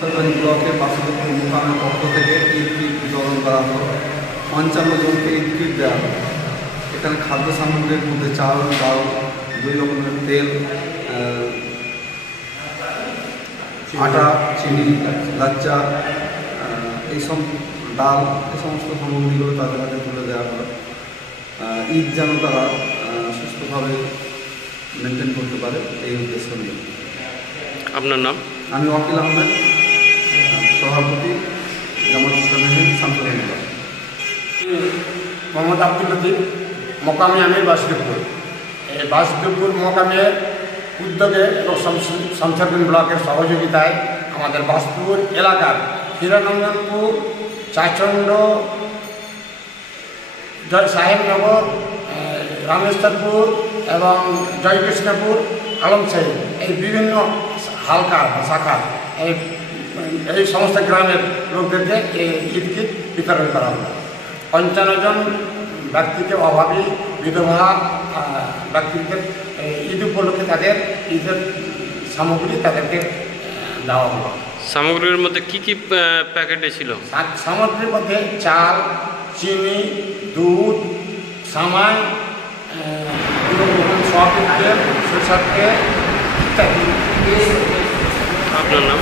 সরকারি ব্লকের বাসুদেবপুর মোকামের পক্ষ থেকে ঈদ কিট বিতরণ করা হয়। 55 জনকে ঈদ কিট দেওয়া হয়। এখানে খাদ্য সামগ্রীর মধ্যে চাল, ডাল, 2 রকমের তেল, আটা, চিনি, লাচ্চা, এইসব ডাল, এই সমস্ত সামগ্রীগুলো তাদের হাতে তুলে দেওয়া হয়। ঈদ যেন তারা সুস্থভাবে মেনটেন করতে পারে, এই উদ্দেশ্য নিয়ে। আপনার নাম? আমি ওয়াকিল আহমেদ, সভাপতি, জামাত ইসলামী শামসুল। মোহাম্মদ আব্দুল লতিফ, মোকামি আমির বাসুদেবপুর। এই বাসুদেবপুর মোকামের উদ্যোগে এবং শামসুদ্দিন ব্লকের সহযোগিতায় আমাদের বাসুদেবপুর এলাকার হিরানন্দনপুর, চাচণ্ড, জয় সাহেবনগর, রামেশ্বরপুর এবং জয়কৃষ্ণপুর, আলমশাহী, এই বিভিন্ন হালকা শাখা এই সমস্ত গ্রামের লোকদেরকে এই ঈদ কিট বিতরণ করা হলো। 55 জন ব্যক্তিকে, অভাবী বিধবা ব্যক্তিদের ঈদ উপলক্ষে তাদের ঈদের সামগ্রী তাদেরকে দেওয়া হলো। সামগ্রীর মধ্যে কি কি প্যাকেটে ছিল? সামগ্রীর মধ্যে চাল, চিনি, দুধ, সামাই, সয়াবিন তেল, সরষের তেল ইত্যাদি। আপনার নাম?